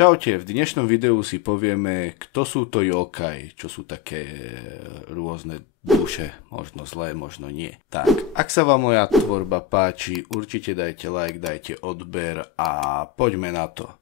Čaute, v dnešnom videu si povieme, kto sú to yokai, čo sú také rôzne duše, možno zlé, možno nie. Tak, ak sa vám moja tvorba páči, určite dajte like, dajte odber a poďme na to.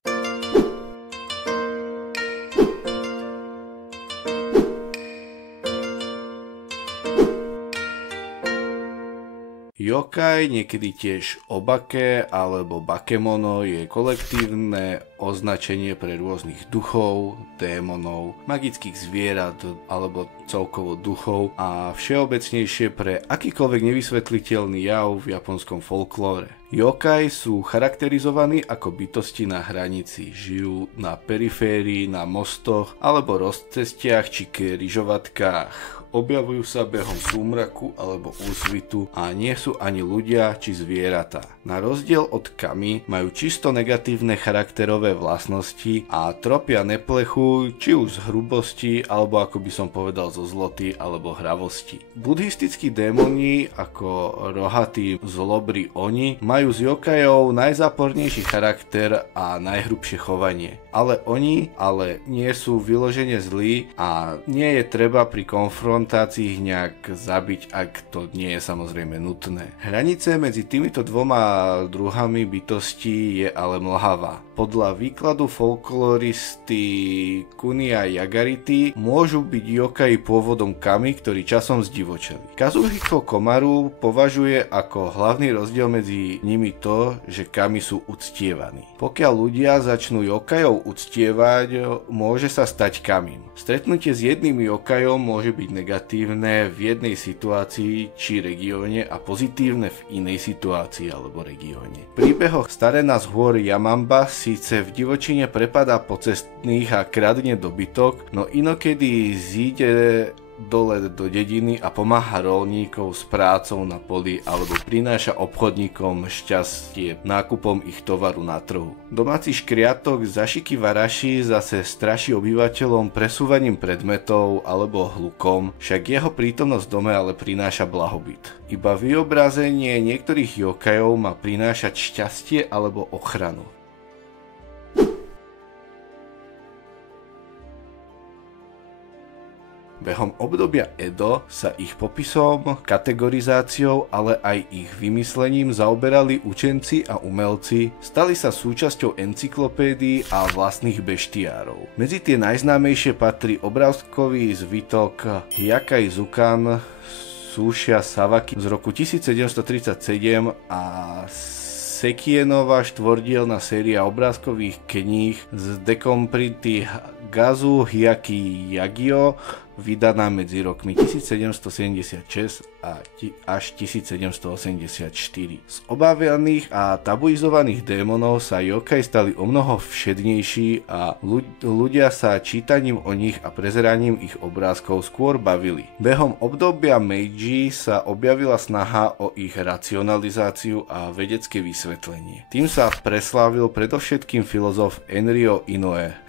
Yokai, niekedy tiež obake alebo bakemono, je kolektívne označenie pre rôznych duchov, démonov, magických zvierat alebo celkovo duchov a všeobecnejšie pre akýkoľvek nevysvetliteľný jav v japonskom folklóre. Yokai sú charakterizovaní ako bytosti na hranici, žijú na periférii, na mostoch alebo rozcestiach či križovatkách. Objavujú sa behom súmraku alebo úsvitu a nie sú ani ľudia či zvieratá. Na rozdiel od kami majú čisto negatívne charakterové vlastnosti a tropia neplechu či už z hrubosti alebo ako by som povedal zo zloty alebo hravosti. Buddhistickí démoni ako rohatí zlobrí oni majú z yokajov najzápornejší charakter a najhrubšie chovanie. Ale oni nie sú vyložene zlí a nie je treba pri konfrontácii ich nejak zabiť, ak to nie je samozrejme nutné. Hranice medzi týmito dvoma druhami bytostí je ale mlhavá. Podľa výkladu folkloristy Kunia Yagarity môžu byť yokai pôvodom kami, ktorí časom zdivočeli. Kazuhiko Komaru považuje ako hlavný rozdiel medzi nimi to, že kami sú uctievaní. Pokiaľ ľudia začnú yokajov uctievať, môže sa stať kamim. Stretnutie s jedným yokajom môže byť negatívne v jednej situácii či regióne a pozitívne v inej situácii alebo regióne. V príbehoch Starena z hôr Yamamba síce v divočine prepadá po cestných a kradne dobytok, no inokedy zíde dole do dediny a pomáha roľníkov s prácou na poli alebo prináša obchodníkom šťastie nákupom ich tovaru na trhu. Domáci škriatok Zashiki Warashi zase straší obyvateľom presúvaním predmetov alebo hlukom, však jeho prítomnosť v dome ale prináša blahobyt. Iba vyobrazenie niektorých yokajov má prinášať šťastie alebo ochranu. Behom obdobia Edo sa ich popisom, kategorizáciou, ale aj ich vymyslením zaoberali učenci a umelci, stali sa súčasťou encyklopédií a vlastných beštiárov. Medzi tie najznámejšie patrí obrázkový zvitok Hyakai Zukan Sushia Sawaki z roku 1737 a Sekienova štvordielna séria obrázkových kníh z dekomprinty Gazu Hyaki Yagio, vydaná medzi rokmi 1776 až 1784. Z obávaných a tabuizovaných démonov sa yokai stali omnoho všednejší a ľudia sa čítaním o nich a prezeraním ich obrázkov skôr bavili. Behom obdobia Meiji sa objavila snaha o ich racionalizáciu a vedecké vysvetlenie. Tým sa preslávil predovšetkým filozof Enryo Inoue.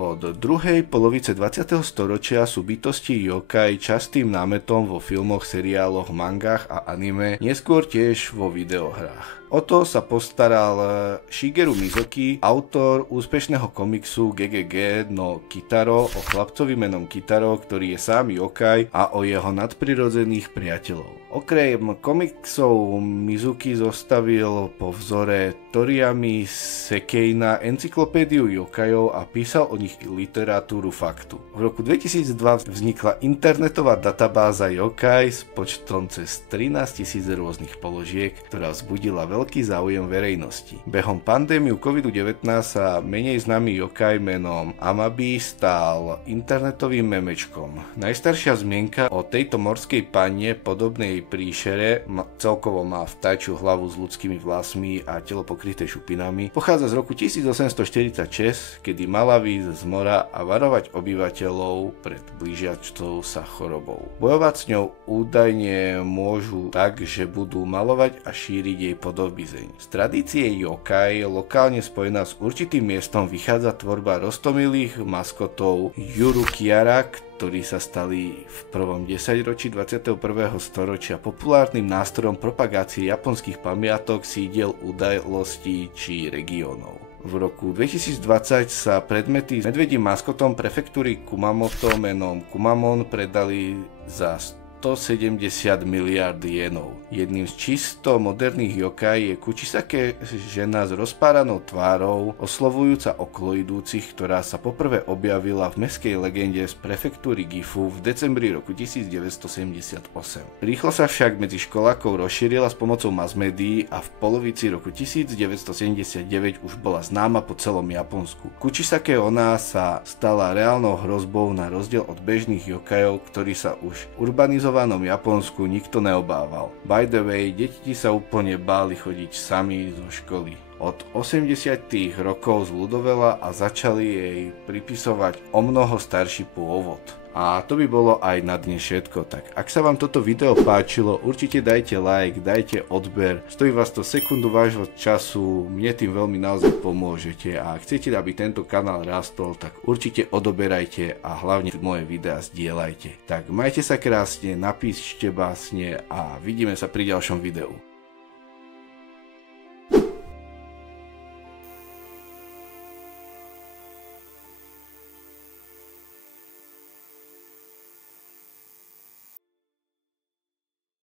Od druhej polovice 20. storočia sú bytosti yokai častým námetom vo filmoch, seriáloch, mangách a anime, neskôr tiež vo videohrách. O to sa postaral Shigeru Mizuki, autor úspešného komiksu GGG no Kitaro o chlapcovi menom Kitaro, ktorý je sám yokai, a o jeho nadprirodzených priateľov. Okrem komiksov Mizuki zostavil po vzore Toriyami Sekeina encyklopédiu yokajov a písal o nich literatúru faktu. V roku 2002 vznikla internetová databáza yokai s počtom cez 13 000 rôznych položiek, ktorá vzbudila veľký záujem verejnosti. Behom pandémiu COVID-19 sa menej známy yokai menom Amabi stal internetovým memečkom. Najstaršia zmienka o tejto morskej panne podobnej príšere, celkovo má vtáčiu hlavu s ľudskými vlasmi a telo pokryté šupinami, pochádza z roku 1846, kedy mala výjsť z mora a varovať obyvateľov pred blížiacou sa chorobou. Bojovať s ňou údajne môžu tak, že budú malovať a šíriť jej podobizeň. Z tradície yokai, lokálne spojená s určitým miestom, vychádza tvorba roztomilých maskotov Yuru Kiara, ktorí sa stali v prvom desaťročí 21. storočia populárnym nástrojom propagácie japonských pamiatok, sídiel, udalostí či regiónov. V roku 2020 sa predmety s medvedím maskotom prefektúry Kumamoto menom Kumamon predali za 170 miliárd jenov. Jedným z čisto moderných yokai je Kuchisake, žena s rozpáranou tvárou, oslovujúca okolo idúcich, ktorá sa poprvé objavila v mestskej legende z prefektúry Gifu v decembri roku 1978. Rýchlo sa však medzi školákov rozšírila s pomocou mass médií a v polovici roku 1979 už bola známa po celom Japonsku. Kuchisake Onna sa stala reálnou hrozbou na rozdiel od bežných yokajov, ktorí sa už urbanizovali v Japonsku nikto neobával. By the way, deti sa úplne báli chodiť sami zo školy. Od 80. rokov zľudovela a začali jej pripisovať omnoho starší pôvod. A to by bolo aj na dnes všetko. Tak ak sa vám toto video páčilo, určite dajte like, dajte odber. Stojí vás to sekundu vášho času, mne tým veľmi naozaj pomôžete. A ak chcete, aby tento kanál rastol, tak určite odoberajte a hlavne moje videá zdieľajte. Tak majte sa krásne, napíšte básne a vidíme sa pri ďalšom videu.